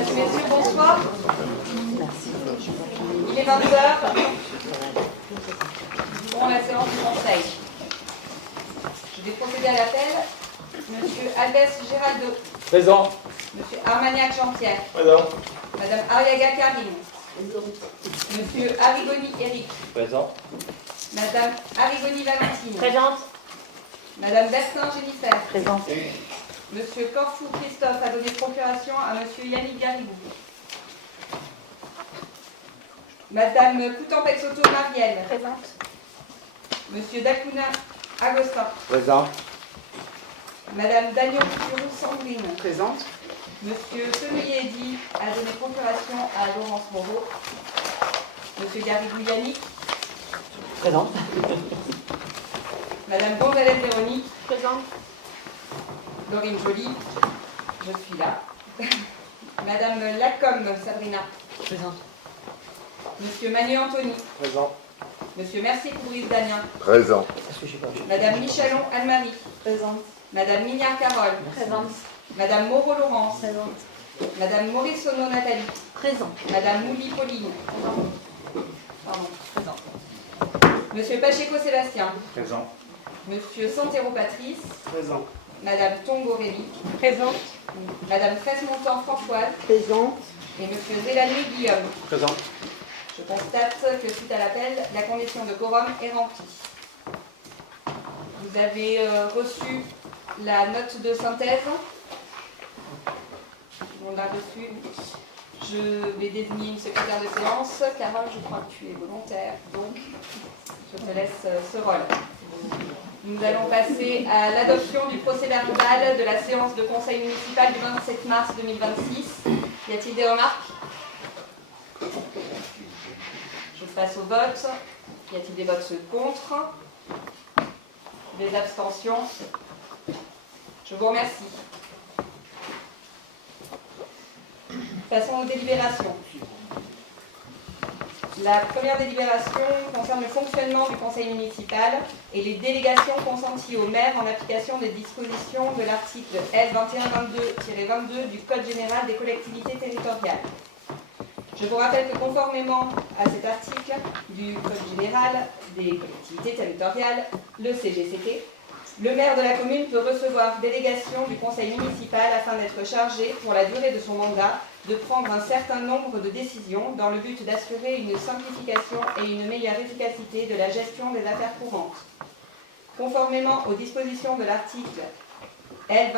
Mesdames et messieurs, bonsoir. Il est 20h. Pour la séance du Conseil. Je vais procéder à l'appel. Monsieur Albès Géraldo. Présent. Monsieur Armagnac Jean-Pierre. Présent. Madame Ariaga Karine. Monsieur Arrigoni Eric. Présent. Madame Arrigoni Valentine. Présente. Madame Bertin Jennifer. Présente. Monsieur Corfou Christophe a donné procuration à Monsieur Yannick Garrigou. Madame Coutan-Pexoto Marielle. Présente. Monsieur Dacuna Agostin. Présent. Madame Dagnon Turou Sandrine. Présente. Monsieur Semillet Eddy a donné procuration à Laurence Moreau. Monsieur Garrigou Yannick. Présente. Madame Gonzalez Véronique. Présente. Laurine Joly. Je suis là. Madame Lacombe Sabrina. Présente. Monsieur Manu Anthony. Présent. Monsieur Mercier Bourice Damien. Présent. Madame Michalon Anne-Marie. Présente. Madame Mignard Carole. Présente. Madame Moreau Laurence. Présente. Madame Morissono Nathalie. Présente. Madame Mouli Pauline. Pardon, présent. Monsieur Pacheco Sébastien. Présent. Monsieur Santero Patrice. Présent. Madame Tongo Rémy. Présente. Madame Fraisse-Montant Françoise. Présente. Et Monsieur Zélani Guillaume. Présent. Je constate que suite à l'appel, la condition de quorum est remplie. Vous avez reçu la note de synthèse. On l'a reçue. Je vais désigner une secrétaire de séance. Carole, je crois que tu es volontaire, donc je te laisse ce rôle. Nous allons passer à l'adoption du procès-verbal de la séance de conseil municipal du 27 mars 2026. Y a-t-il des remarques ? Je passe au vote. Y a-t-il des votes contre ? Des abstentions ? Je vous remercie. Passons aux délibérations. La première délibération concerne le fonctionnement du conseil municipal et les délégations consenties au maire en application des dispositions de l'article L 2122-22 du Code général des collectivités territoriales. Je vous rappelle que conformément à cet article du Code général des collectivités territoriales, le CGCT, le maire de la commune peut recevoir délégation du conseil municipal afin d'être chargé, pour la durée de son mandat, de prendre un certain nombre de décisions dans le but d'assurer une simplification et une meilleure efficacité de la gestion des affaires courantes. Conformément aux dispositions de l'article L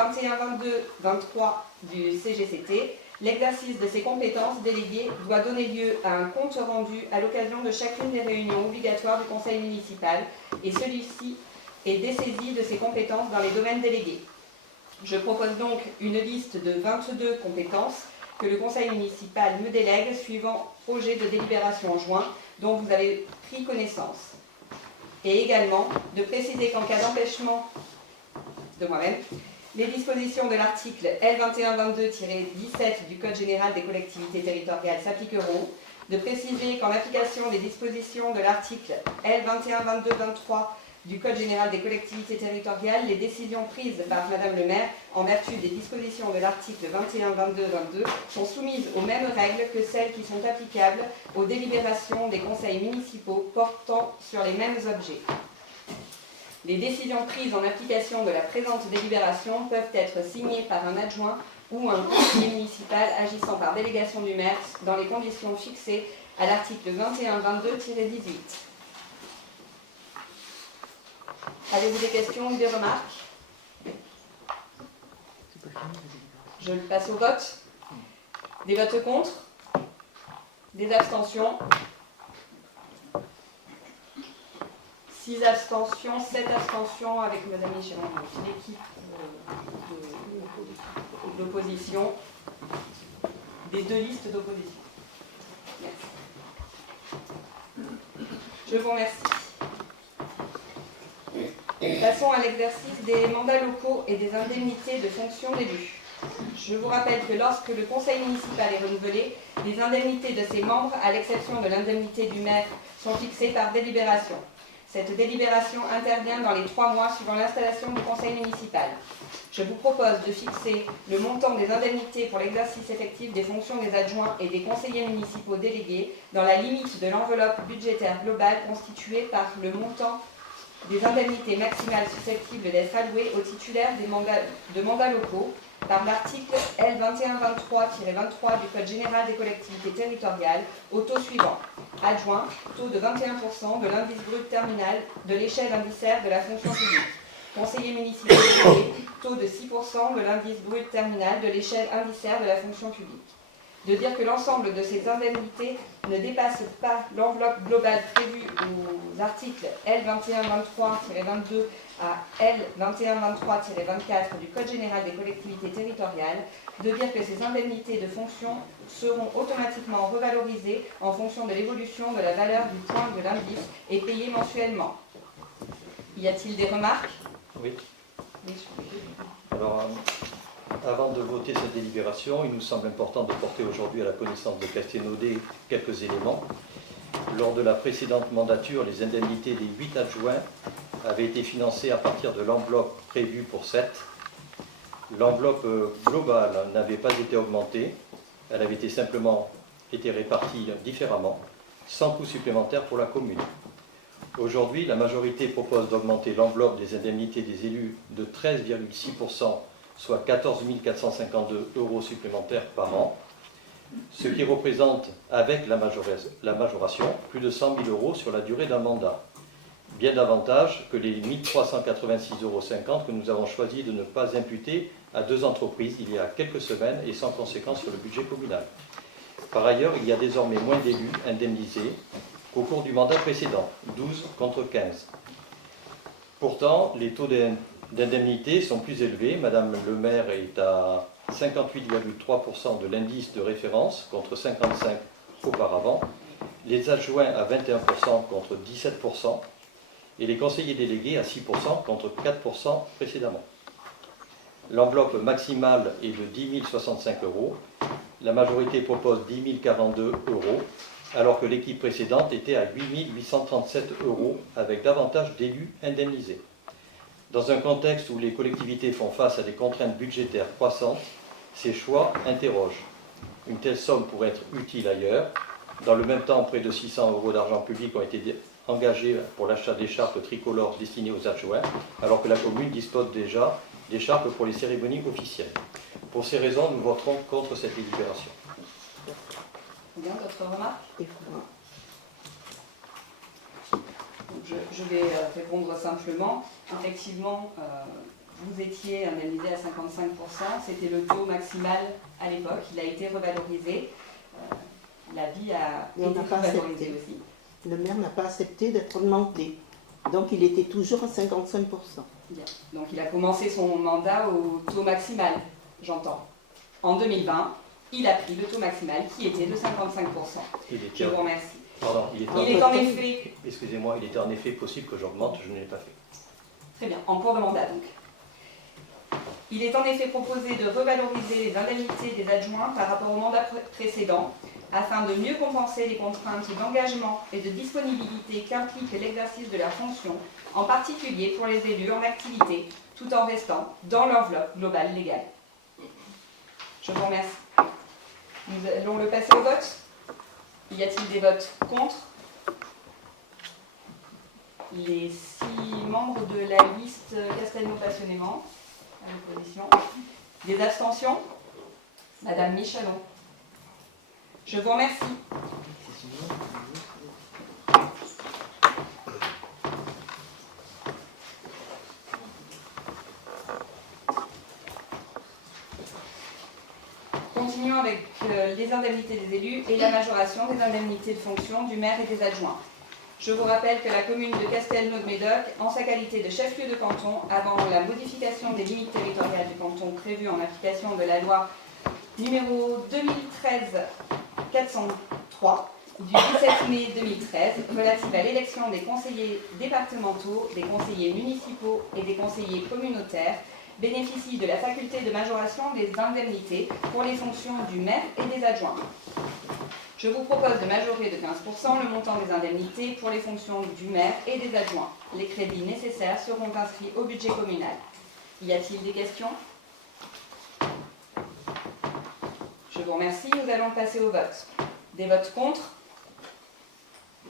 2122-23 du CGCT, l'exercice de ces compétences déléguées doit donner lieu à un compte rendu à l'occasion de chacune des réunions obligatoires du conseil municipal et celui-ci est dessaisi de ses compétences dans les domaines délégués. Je propose donc une liste de 22 compétences que le conseil municipal me délègue suivant projet de délibération en juin dont vous avez pris connaissance. Et également de préciser qu'en cas d'empêchement de moi-même, les dispositions de l'article L 2122-17 du Code général des collectivités territoriales s'appliqueront, de préciser qu'en application des dispositions de l'article L 2122-23 du Code général des collectivités territoriales, les décisions prises par Madame le maire en vertu des dispositions de l'article 21-22-22 sont soumises aux mêmes règles que celles qui sont applicables aux délibérations des conseils municipaux portant sur les mêmes objets. Les décisions prises en application de la présente délibération peuvent être signées par un adjoint ou un conseiller municipal agissant par délégation du maire dans les conditions fixées à l'article 21-22-18. Avez-vous des questions ou des remarques ? Je le passe au vote. Des votes contre ? Des abstentions ? 6 abstentions, 7 abstentions avec Mme Michelon, l'équipe d'opposition, des 2 listes d'opposition. Merci. Je vous remercie. Passons à l'exercice des mandats locaux et des indemnités de fonction d'élus. Je vous rappelle que lorsque le conseil municipal est renouvelé, les indemnités de ses membres, à l'exception de l'indemnité du maire, sont fixées par délibération. Cette délibération intervient dans les 3 mois suivant l'installation du conseil municipal. Je vous propose de fixer le montant des indemnités pour l'exercice effectif des fonctions des adjoints et des conseillers municipaux délégués dans la limite de l'enveloppe budgétaire globale constituée par le montant des indemnités maximales susceptibles d'être allouées aux titulaires de mandats locaux par l'article L. 2123-23 du Code général des collectivités territoriales au taux suivant. Adjoint, taux de 21% de l'indice brut terminal de l'échelle indiciaire de la fonction publique. Conseiller municipal délégué, taux de 6% de l'indice brut terminal de l'échelle indiciaire de la fonction publique. De dire que l'ensemble de ces indemnités ne dépasse pas l'enveloppe globale prévue aux articles L. 2123-22 à L. 2123-24 du Code général des collectivités territoriales, de dire que ces indemnités de fonction seront automatiquement revalorisées en fonction de l'évolution de la valeur du point de l'indice et payées mensuellement. Y a-t-il des remarques? Oui. Alors, avant de voter cette délibération, il nous semble important de porter aujourd'hui à la connaissance de Castelnaudais quelques éléments. Lors de la précédente mandature, les indemnités des 8 adjoints avaient été financées à partir de l'enveloppe prévue pour 7. L'enveloppe globale n'avait pas été augmentée, elle avait simplement été répartie différemment, sans coût supplémentaire pour la commune. Aujourd'hui, la majorité propose d'augmenter l'enveloppe des indemnités des élus de 13,6%, soit 14 452 € supplémentaires par an, ce qui représente, avec la majoration, plus de 100 000 € sur la durée d'un mandat. Bien davantage que les 1 386,50 € que nous avons choisi de ne pas imputer à 2 entreprises il y a quelques semaines et sans conséquence sur le budget communal. Par ailleurs, il y a désormais moins d'élus indemnisés qu'au cours du mandat précédent, 12 contre 15. Pourtant, les taux d'indemnité sont plus élevés. Madame le maire est à 58,3% de l'indice de référence contre 55% auparavant, les adjoints à 21% contre 17% et les conseillers délégués à 6% contre 4% précédemment. L'enveloppe maximale est de 10 065 €. La majorité propose 10 042 € alors que l'équipe précédente était à 8 837 € avec davantage d'élus indemnisés. Dans un contexte où les collectivités font face à des contraintes budgétaires croissantes, ces choix interrogent. Une telle somme pourrait être utile ailleurs. Dans le même temps, près de 600 € d'argent public ont été engagés pour l'achat d'écharpes tricolores destinées aux adjoints, alors que la commune dispose déjà d'écharpes pour les cérémonies officielles. Pour ces raisons, nous voterons contre cette délibération. Bien, d'autres remarques? Je vais répondre simplement. Effectivement, vous étiez indemnisé à 55%, c'était le taux maximal à l'époque, il a été revalorisé. La vie a été revalorisée aussi. Le maire n'a pas accepté d'être augmenté, donc il était toujours à 55%. Bien. Donc il a commencé son mandat au taux maximal, j'entends. En 2020, il a pris le taux maximal qui était de 55%. Je vous remercie. Pardon, il est en effet... Excusez-moi, il était en effet possible que j'augmente, je ne l'ai pas fait. Très bien, en cours de mandat donc. Il est en effet proposé de revaloriser les indemnités des adjoints par rapport au mandat précédent, afin de mieux compenser les contraintes d'engagement et de disponibilité qu'implique l'exercice de leur fonction, en particulier pour les élus en activité, tout en restant dans l'enveloppe globale légale. Je vous remercie. Nous allons le passer au vote. Y a-t-il des votes contre? Les 6 membres de la liste Castelnau passionnément à l'opposition. Des abstentions? Madame Michalon. Je vous remercie. Continuons avec les indemnités des élus et la majoration des indemnités de fonction du maire et des adjoints. Je vous rappelle que la commune de Castelnau-de-Médoc, en sa qualité de chef-lieu de canton, avant la modification des limites territoriales du canton prévues en application de la loi numéro 2013-403 du 17 mai 2013 relative à l'élection des conseillers départementaux, des conseillers municipaux et des conseillers communautaires, bénéficie de la faculté de majoration des indemnités pour les fonctions du maire et des adjoints. Je vous propose de majorer de 15% le montant des indemnités pour les fonctions du maire et des adjoints. Les crédits nécessaires seront inscrits au budget communal. Y a-t-il des questions? Je vous remercie. Nous allons passer au vote. Des votes contre?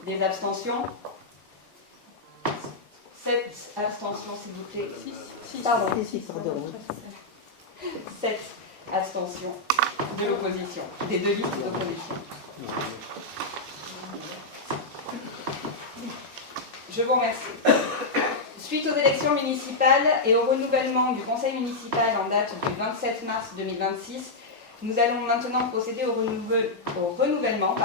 Des abstentions? 7 abstentions, s'il vous plaît. 7 abstentions de l'opposition, des deux listes d'opposition. Je vous remercie. Suite aux élections municipales et au renouvellement du conseil municipal en date du 27 mars 2026, nous allons maintenant procéder au renouvellement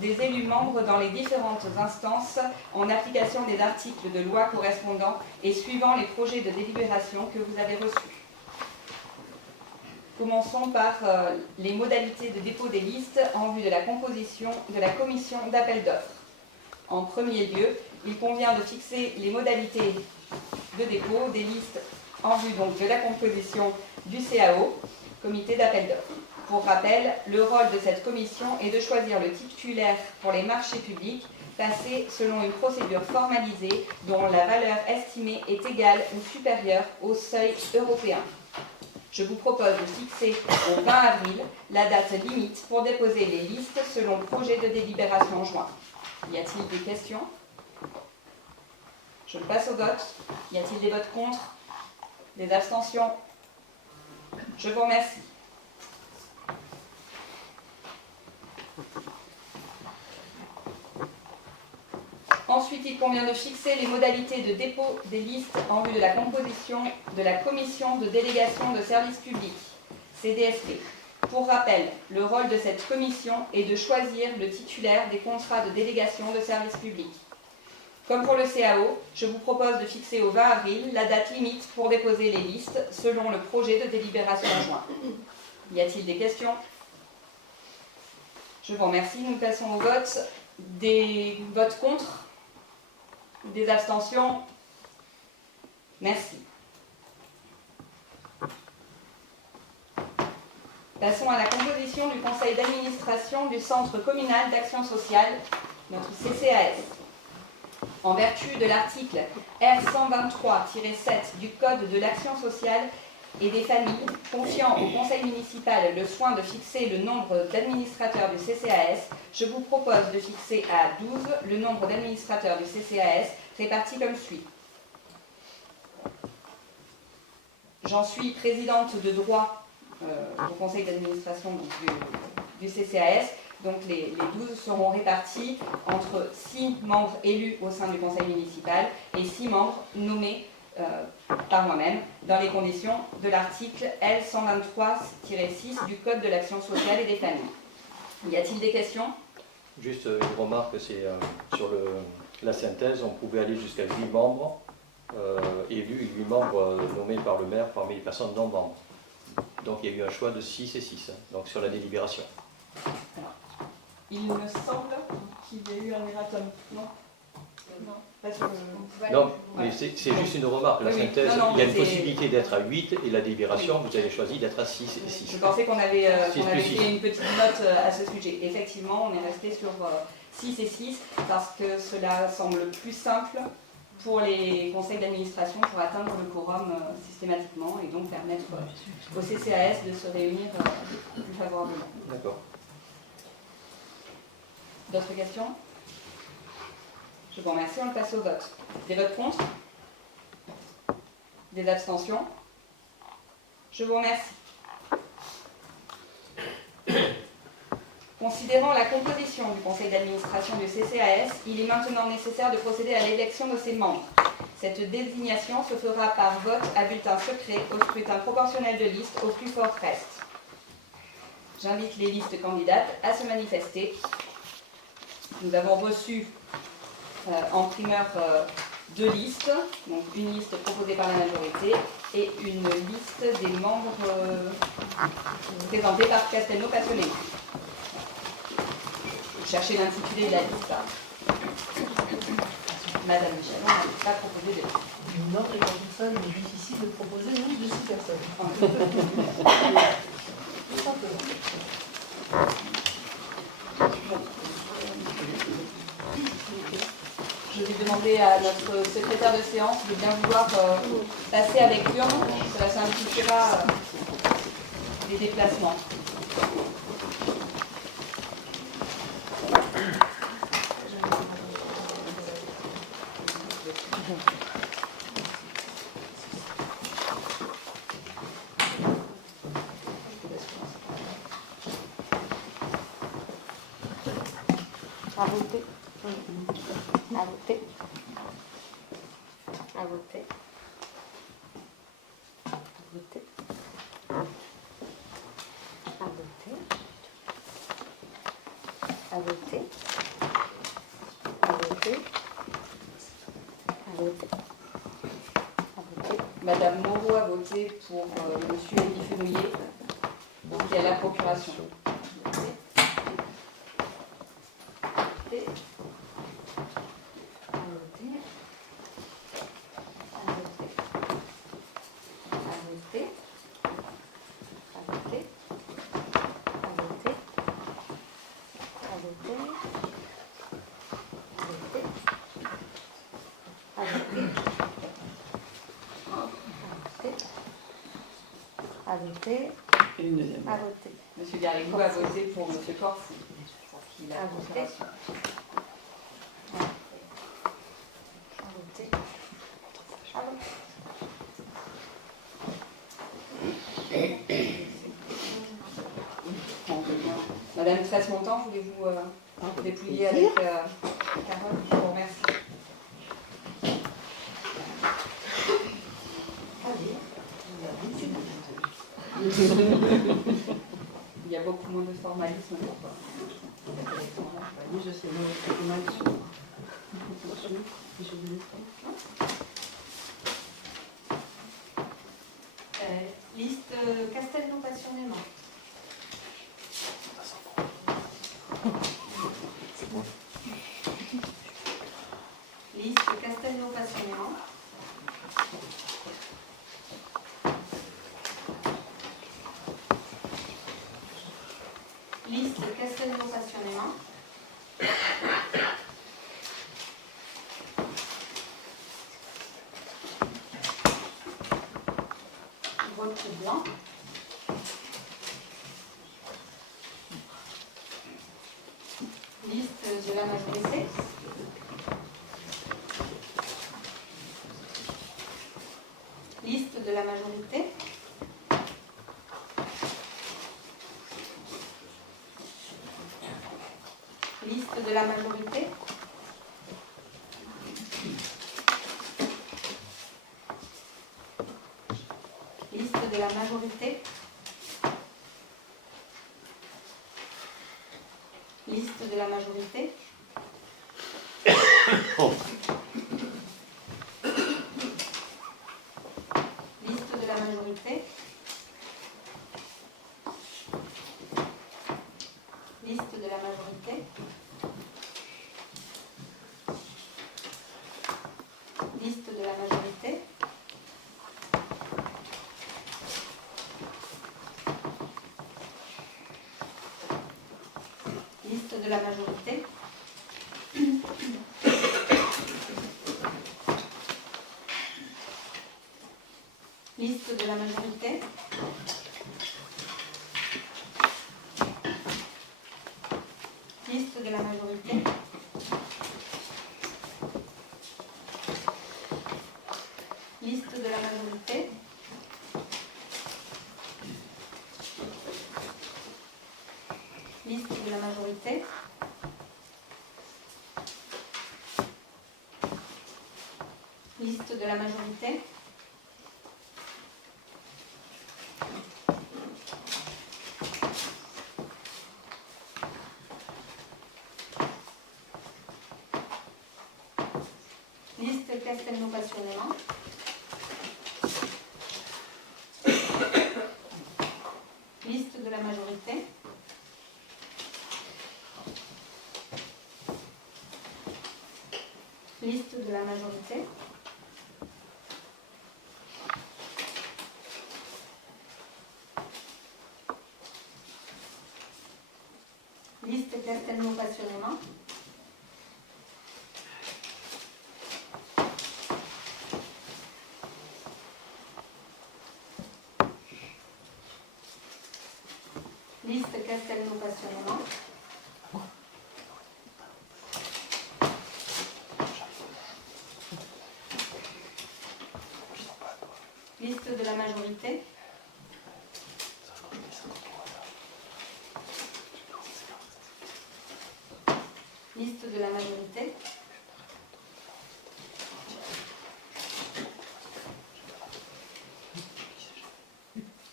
des élus membres dans les différentes instances en application des articles de loi correspondants et suivant les projets de délibération que vous avez reçus. Commençons par les modalités de dépôt des listes en vue de la composition de la commission d'appel d'offres. En premier lieu, il convient de fixer les modalités de dépôt des listes en vue donc de la composition du CAO, comité d'appel d'offres. Pour rappel, le rôle de cette commission est de choisir le titulaire pour les marchés publics passés selon une procédure formalisée dont la valeur estimée est égale ou supérieure au seuil européen. Je vous propose de fixer au 20 avril la date limite pour déposer les listes selon le projet de délibération joint. Y a-t-il des questions? Je passe au vote. Y a-t-il des votes contre? Des abstentions? Je vous remercie. Ensuite, il convient de fixer les modalités de dépôt des listes en vue de la composition de la commission de délégation de services publics, CDSP. Pour rappel, le rôle de cette commission est de choisir le titulaire des contrats de délégation de services publics. Comme pour le CAO, je vous propose de fixer au 20 avril la date limite pour déposer les listes selon le projet de délibération joint. Y a-t-il des questions? Je vous remercie. Nous passons au vote. Des votes contre? Des abstentions? Merci. Passons à la composition du conseil d'administration du Centre communal d'action sociale, notre CCAS. En vertu de l'article R123-7 du Code de l'action sociale et des familles, confiant au conseil municipal le soin de fixer le nombre d'administrateurs du CCAS, je vous propose de fixer à 12 le nombre d'administrateurs du CCAS répartis comme suit. J'en suis présidente de droit au conseil d'administration du CCAS. Donc les 12 seront répartis entre 6 membres élus au sein du conseil municipal et 6 membres nommés par moi-même dans les conditions de l'article L123-6 du Code de l'action sociale et des familles. Y a-t-il des questions? Juste une remarque, c'est sur la synthèse, on pouvait aller jusqu'à 8 membres élus et 8 membres nommés par le maire parmi les personnes non membres. Donc il y a eu un choix de 6 et 6, donc sur la délibération. Alors, il me semble qu'il y a eu un erratum, non? Non. Non, mais c'est juste une remarque. La synthèse, il y a une possibilité d'être à 8 et la délibération, vous avez choisi d'être à 6 et 6. Je pensais qu'on avait fait une petite note à ce sujet. Effectivement, on est resté sur 6 et 6 parce que cela semble plus simple pour les conseils d'administration pour atteindre le quorum systématiquement et donc permettre au CCAS de se réunir plus favorablement. D'accord. D'autres questions? Je vous remercie, on passe au vote. Des votes contre? Des abstentions? Je vous remercie. Considérant la composition du conseil d'administration du CCAS, il est maintenant nécessaire de procéder à l'élection de ses membres. Cette désignation se fera par vote à bulletin secret au scrutin proportionnel de liste au plus fort reste. J'invite les listes candidates à se manifester. Nous avons reçu en primeur 2 listes, donc une liste proposée par la majorité et une liste des membres présentés par Castelnau Pasolini. Cherchez l'intitulé de la liste. Madame Michelon n'a pas proposé de liste. Une ordre étant toute seule, il est difficile de proposer une liste de 6 personnes. Tout simplement. demander à notre secrétaire de séance de bien vouloir passer avec l'urne. Cela simplifiera les déplacements. À voter. À voter. À voter. À voter. À voter. À voter. À voter. À voter. À voter. Madame Moreau a voté pour Monsieur Élie Fenouillet, qui est à la procuration. À voter. Et une deuxième. À voter. Monsieur Garrigou a voté pour Monsieur Corfou, qui est à la procuration. À voter. À voter. Madame Tresse-Montant, voulez-vous dépouiller plaisir. avec Carole? Je vous remercie. Il y a beaucoup moins de formalisme pour Oui, je sais, moi, je sais mal Liste Castelnau passionnément. Liste Castelnau passionnément. Liste Castelnau passionnément. Vote blanc. Liste de la majorité. Liste de la majorité. Liste de la majorité. Liste de la majorité. Liste de la majorité. Liste de la majorité. Liste de la majorité. Liste de la majorité. Liste de la majorité. Liste de la majorité. Liste de la majorité. Liste de la majorité. Liste de la majorité. Liste de la majorité. Liste Castelnau passionnément. Liste de la majorité. Liste de la majorité. Liste Castelnau passionnément. Liste Castelnau-Passionnement. Liste de la majorité. Liste de la majorité.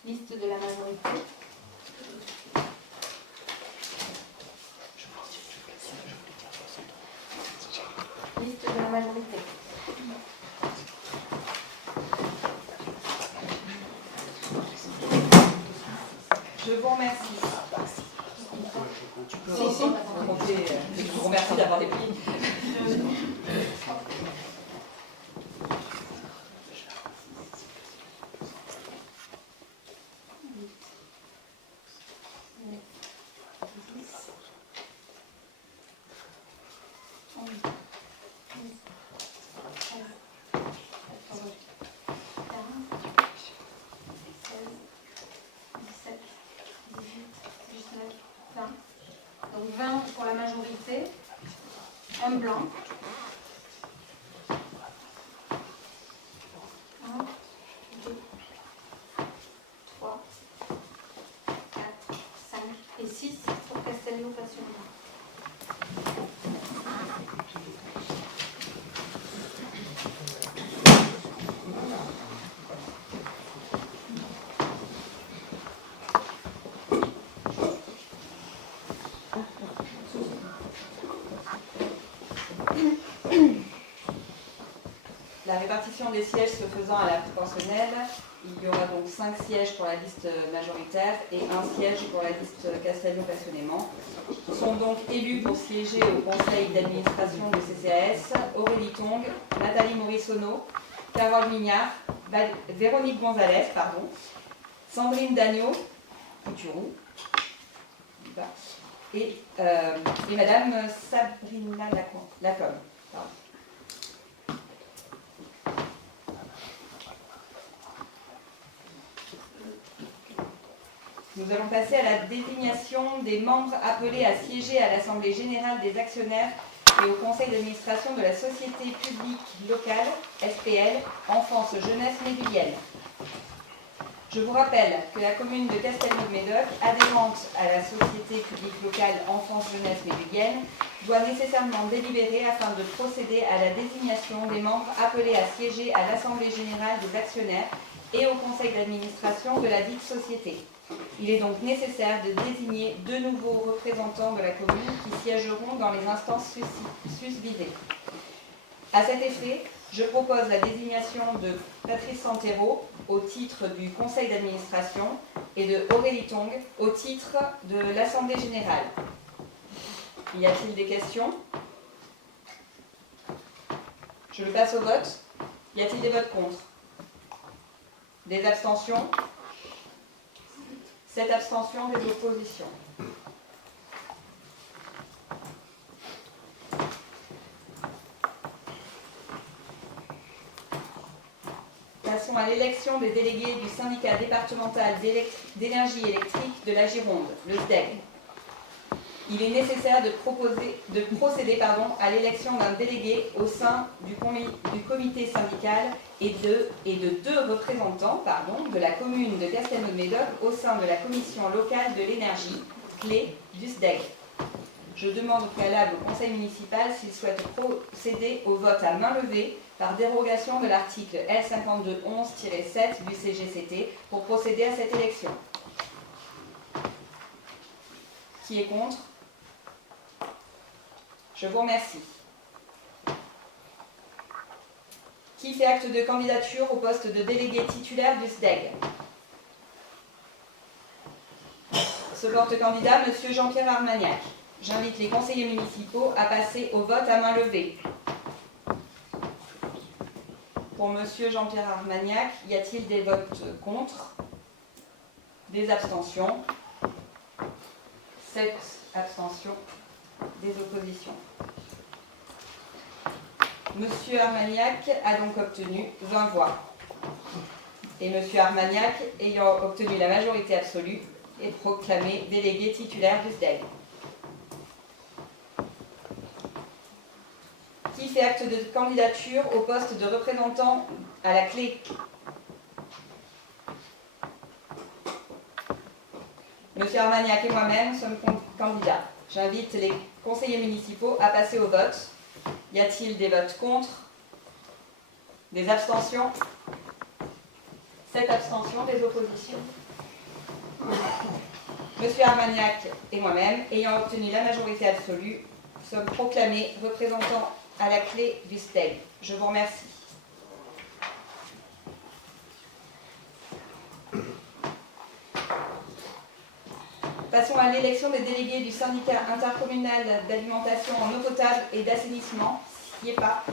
Liste de la majorité. Liste de la majorité. Je vous remercie. Si. Je vous remercie d'avoir des prix. Donc 20 pour la majorité, un blanc. 1, 2, 3, 4, 5 et 6 pour Castelnau-Passionnement. La répartition des sièges se faisant à la proportionnelle, il y aura donc 5 sièges pour la liste majoritaire et 1 siège pour la liste Castelnau-Passionnement. Sont donc élus pour siéger au conseil d'administration du CCAS Aurélie Tong, Nathalie Morissonneau, Carole Mignard, Véronique Gonzalez, Sandrine Dagneau, Couturou, et Madame Sabrina Lacombe. Nous allons passer à la désignation des membres appelés à siéger à l'Assemblée générale des actionnaires et au conseil d'administration de la Société publique locale, SPL, Enfance Jeunesse Médulienne. Je vous rappelle que la commune de Castelnau-de-Médoc, adhérente à la Société publique locale Enfance Jeunesse Médulienne, doit nécessairement délibérer afin de procéder à la désignation des membres appelés à siéger à l'Assemblée générale des actionnaires et au conseil d'administration de la dite société. Il est donc nécessaire de désigner 2 nouveaux représentants de la commune qui siégeront dans les instances susvisées. À cet effet, je propose la désignation de Patrice Santero au titre du conseil d'administration et de Aurélie Tong au titre de l'Assemblée générale. Y a-t-il des questions? Je le passe au vote. Y a-t-il des votes contre? Des abstentions? 7 abstentions, des oppositions. Passons à l'élection des délégués du syndicat départemental d'énergie électrique de la Gironde, le SDEG. Il est nécessaire de procéder à l'élection d'un délégué au sein du comité syndical et de 2 représentants de la commune de Castelnau-de-Médoc au sein de la commission locale de l'énergie, clé du SDEG. Je demande au préalable au conseil municipal s'il souhaite procéder au vote à main levée par dérogation de l'article L5211-7 du CGCT pour procéder à cette élection. Qui est contre? Je vous remercie. Qui fait acte de candidature au poste de délégué titulaire du SDEG? Se porte candidat M. Jean-Pierre Armagnac. J'invite les conseillers municipaux à passer au vote à main levée. Pour M. Jean-Pierre Armagnac, y a-t-il des votes contre? Des abstentions? 7 abstentions, des oppositions. M. Armagnac a donc obtenu 20 voix. Et M. Armagnac, ayant obtenu la majorité absolue, et proclamé délégué titulaire du SDEG. Qui fait acte de candidature au poste de représentant à la clé? Monsieur Armagnac et moi-même sommes candidats. J'invite les conseillers municipaux à passer au vote. Y a-t-il des votes contre? Des abstentions? 7 abstentions, des oppositions. Monsieur Armagnac et moi-même, ayant obtenu la majorité absolue, sommes proclamés représentants à la clé du STEG. Je vous remercie. Passons à l'élection des délégués du syndicat intercommunal d'alimentation en eau potable et d'assainissement, SIAPA,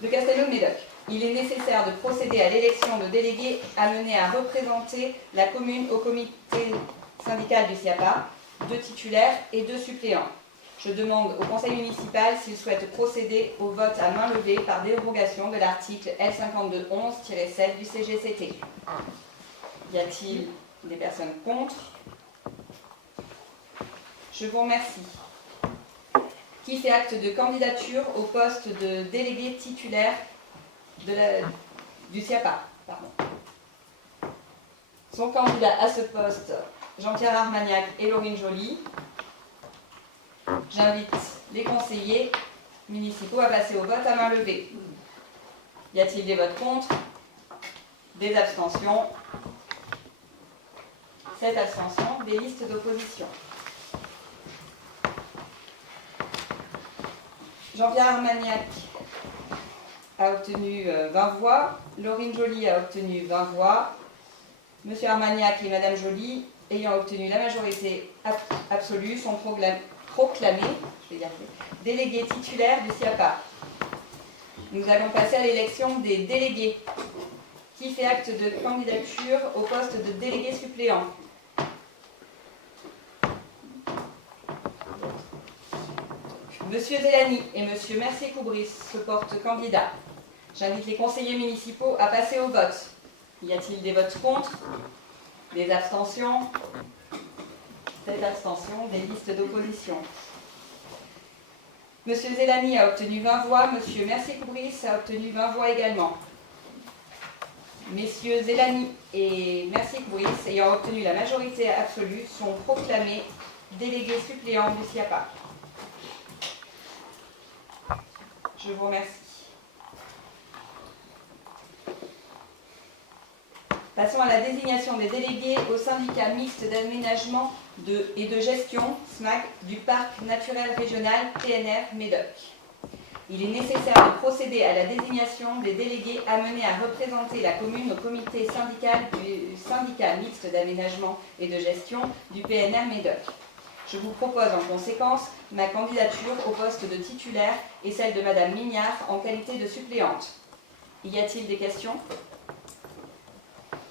de Castelnau-de-Médoc. Il est nécessaire de procéder à l'élection de délégués amenés à représenter la commune au comité syndical du SIAPA, 2 titulaires et 2 suppléants. Je demande au conseil municipal s'il souhaite procéder au vote à main levée par dérogation de l'article L5211-7 du CGCT. Y a-t-il des personnes contre? Je vous remercie. Qui fait acte de candidature au poste de délégué titulaire du SIAPA? Sont candidats à ce poste Jean-Pierre Armagnac et Laurine Joly. J'invite les conseillers municipaux à passer au vote à main levée. Y a-t-il des votes contre? Des abstentions? 7 abstentions, des listes d'opposition. Jean-Pierre Armagnac a obtenu 20 voix, Laurine Joly a obtenu 20 voix, Monsieur Armagnac et Madame Joly, ayant obtenu la majorité absolue, sont proclamés délégués titulaires du SIAPA. Nous allons passer à l'élection des délégués. Qui fait acte de candidature au poste de délégué suppléant? Monsieur Zélani et Monsieur Mercier-Coubris se portent candidats. J'invite les conseillers municipaux à passer au vote. Y a-t-il des votes contre? Des abstentions? 7 abstentions, des listes d'opposition. Monsieur Zélani a obtenu 20 voix, Monsieur Mercier-Coubris a obtenu 20 voix également. Messieurs Zélani et Mercier-Coubris, ayant obtenu la majorité absolue, sont proclamés délégués suppléants du SIAPA. Je vous remercie. Passons à la désignation des délégués au syndicat mixte d'aménagement et de gestion SMAC du parc naturel régional PNR Médoc. Il est nécessaire de procéder à la désignation des délégués amenés à représenter la commune au comité syndical du syndicat mixte d'aménagement et de gestion du PNR Médoc. Je vous propose en conséquence ma candidature au poste de titulaire et celle de Madame Mignard en qualité de suppléante. Y a-t-il des questions?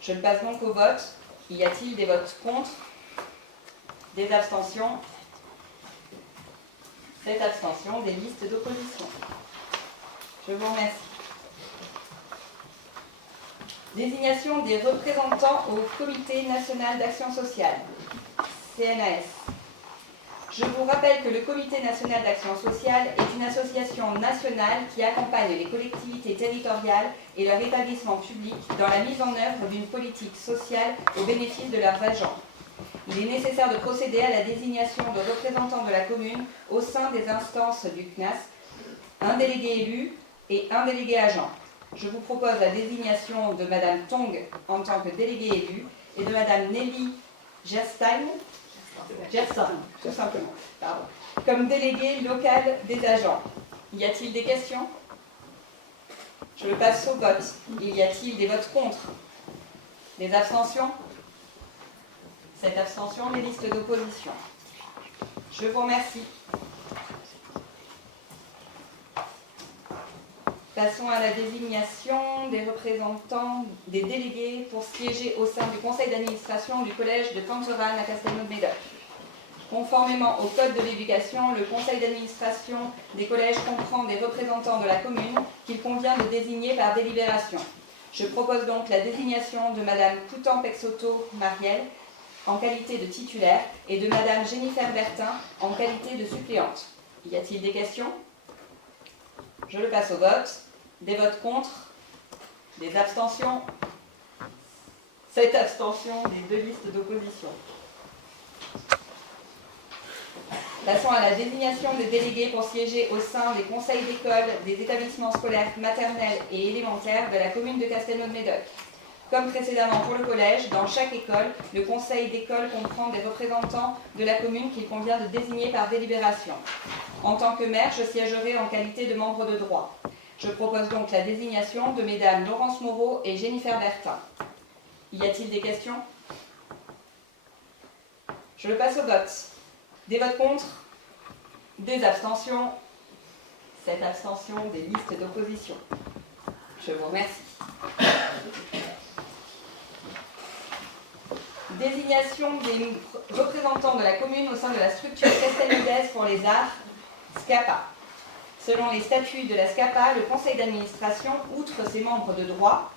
Je le passe donc au vote. Y a-t-il des votes contre? Des abstentions? 7 abstentions, des listes d'opposition. Je vous remercie. Désignation des représentants au Comité national d'action sociale, CNAS. Je vous rappelle que le Comité national d'action sociale est une association nationale qui accompagne les collectivités territoriales et leurs établissements publics dans la mise en œuvre d'une politique sociale au bénéfice de leurs agents. Il est nécessaire de procéder à la désignation de représentants de la commune au sein des instances du CNAS, un délégué élu et un délégué agent. Je vous propose la désignation de Madame Tong en tant que déléguée élue et de Madame Nelly Gerstein, tout simplement, comme déléguée locale des agents. Y a-t-il des questions? Je le passe au vote. Y a-t-il des votes contre? Des abstentions? 7 abstentions, des listes d'opposition. Je vous remercie. Passons à la désignation des représentants, des délégués pour siéger au sein du conseil d'administration du collège de Cantoran à Castelnau-de-Médoc. Conformément au Code de l'éducation, le conseil d'administration des collèges comprend des représentants de la commune qu'il convient de désigner par délibération. Je propose donc la désignation de Madame Poutan-Pexoto Marielle en qualité de titulaire et de Madame Jennifer Bertin en qualité de suppléante. Y a-t-il des questions? Je le passe au vote. Des votes contre? Des abstentions? 7 abstentions des 2 listes d'opposition. Passons à la désignation des délégués pour siéger au sein des conseils d'école des établissements scolaires maternels et élémentaires de la commune de Castelnau-de-Médoc. Comme précédemment pour le collège, dans chaque école, le conseil d'école comprend des représentants de la commune qu'il convient de désigner par délibération. En tant que maire, je siégerai en qualité de membre de droit. Je propose donc la désignation de mesdames Laurence Moreau et Jennifer Bertin. Y a-t-il des questions? Je le passe au vote. Des votes contre? Des abstentions? 7 abstentions des listes d'opposition. Je vous remercie. Désignation des représentants de la commune au sein de la structure castelnaudaise pour les arts, SCAPA. Selon les statuts de la SCAPA, le conseil d'administration, outre ses membres de droit,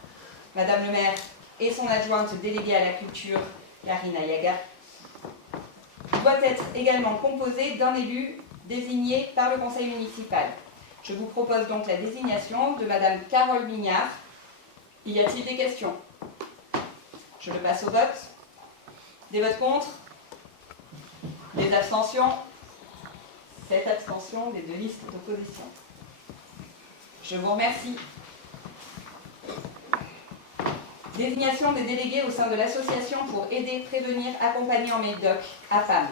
Madame le maire et son adjointe déléguée à la culture, Karina Yaga, doit être également composé d'un élu désigné par le conseil municipal. Je vous propose donc la désignation de Madame Carole Mignard. Y a-t-il des questions? Je le passe au vote. Des votes contre? Des abstentions? 7 abstentions des 2 listes d'opposition. Je vous remercie. Désignation des délégués au sein de l'association pour aider, prévenir, accompagner en Médoc, APAM.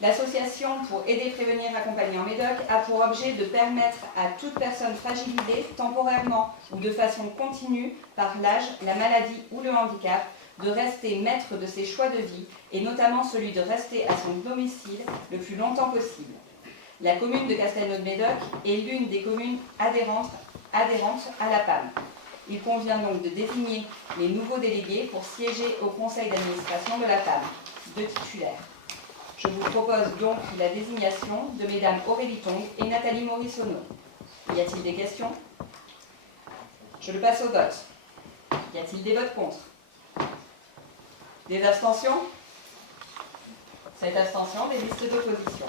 L'association pour aider, prévenir, accompagner en Médoc a pour objet de permettre à toute personne fragilisée, temporairement ou de façon continue par l'âge, la maladie ou le handicap, de rester maître de ses choix de vie, et notamment celui de rester à son domicile le plus longtemps possible. La commune de Castelnau-de-Médoc est l'une des communes adhérentes à la PAM. Il convient donc de désigner les nouveaux délégués pour siéger au conseil d'administration de la PAM, 2 titulaires. Je vous propose donc la désignation de mesdames Aurélie Tong et Nathalie Morisonneau. Y a-t-il des questions? Je le passe au vote. Y a-t-il des votes contre? Des abstentions? 7 abstentions des listes d'opposition.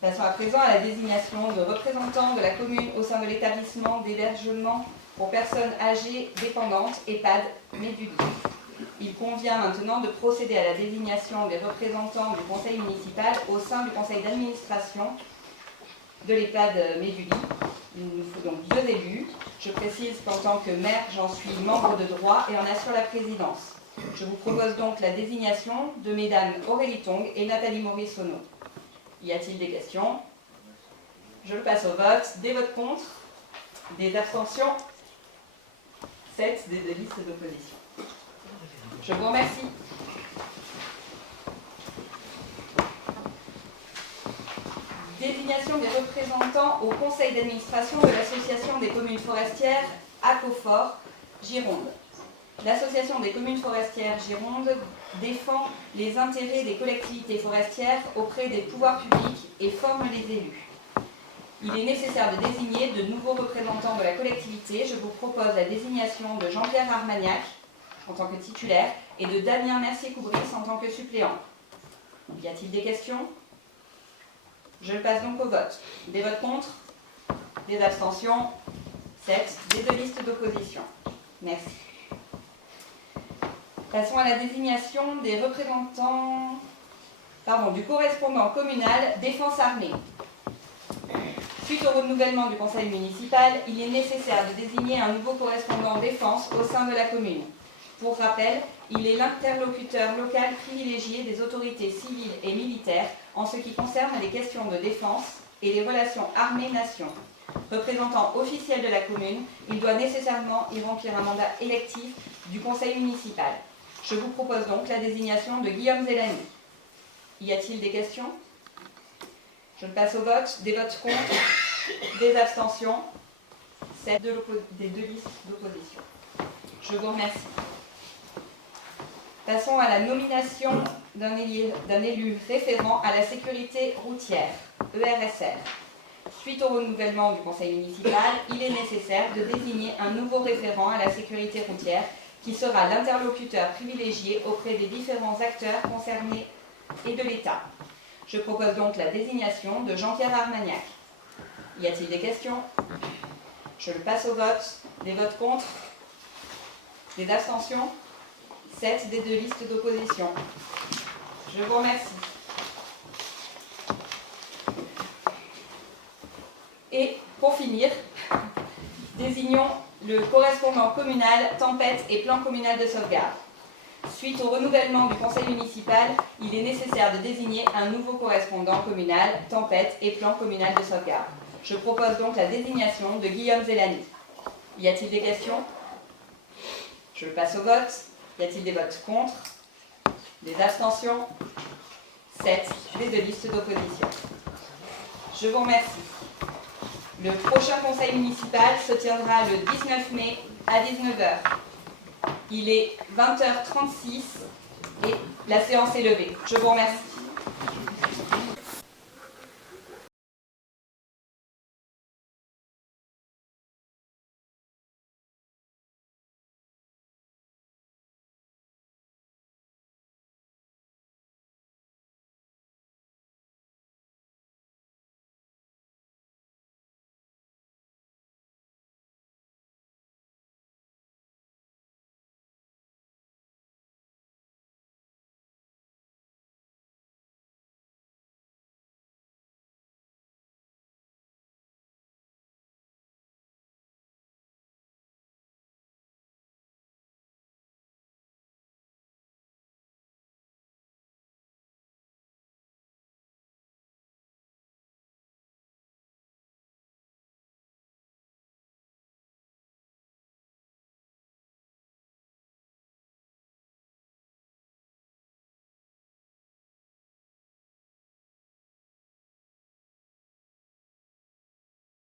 Passons à présent à la désignation de représentants de la commune au sein de l'établissement d'hébergement pour personnes âgées dépendantes, EHPAD Méduli. Il convient maintenant de procéder à la désignation des représentants du conseil municipal au sein du conseil d'administration de l'EHPAD Méduli. Il nous faut donc 2 élus. Je précise qu'en tant que maire, j'en suis membre de droit et en assure la présidence. Je vous propose donc la désignation de mesdames Aurélie Tong et Nathalie Morisonneau. Y a-t-il des questions? Je le passe au vote. Des votes contre? Des abstentions? 7 des 2 listes d'opposition. Je vous remercie. Désignation des représentants au conseil d'administration de l'association des communes forestières ACOFOR Gironde. L'association des communes forestières Gironde défend les intérêts des collectivités forestières auprès des pouvoirs publics et forme les élus. Il est nécessaire de désigner de nouveaux représentants de la collectivité. Je vous propose la désignation de Jean-Pierre Armagnac en tant que titulaire et de Damien Mercier-Coubris en tant que suppléant. Y a-t-il des questions? Je le passe donc au vote. Des votes contre? Des abstentions? 7 des 2 listes d'opposition. Merci. Passons à la désignation des représentants, du correspondant communal Défense Armée. Suite au renouvellement du conseil municipal, il est nécessaire de désigner un nouveau correspondant défense au sein de la commune. Pour rappel, il est l'interlocuteur local privilégié des autorités civiles et militaires en ce qui concerne les questions de défense et les relations armée-nation. Représentant officiel de la commune, il doit nécessairement y remplir un mandat électif du conseil municipal. Je vous propose donc la désignation de Guillaume Zellani. Y a-t-il des questions? Je le passe au vote. Des votes contre? Des abstentions? 7 des 2 listes d'opposition. Je vous remercie. Passons à la nomination d'un élu référent à la sécurité routière, ERSR. Suite au renouvellement du conseil municipal, il est nécessaire de désigner un nouveau référent à la sécurité routière qui sera l'interlocuteur privilégié auprès des différents acteurs concernés et de l'État. Je propose donc la désignation de Jean-Pierre Armagnac. Y a-t-il des questions? Je le passe au vote. Des votes contre? Des abstentions? 7 des 2 listes d'opposition. Je vous remercie. Et pour finir, désignons le correspondant communal tempête et plan communal de sauvegarde. Suite au renouvellement du conseil municipal, il est nécessaire de désigner un nouveau correspondant communal tempête et plan communal de sauvegarde. Je propose donc la désignation de Guillaume Zélani. Y a-t-il des questions? Je le passe au vote. Y a-t-il des votes contre? Des abstentions? 7 des 2 listes d'opposition. Je vous remercie. Le prochain conseil municipal se tiendra le 19 mai à 19h. Il est 20h36 et la séance est levée. Je vous remercie.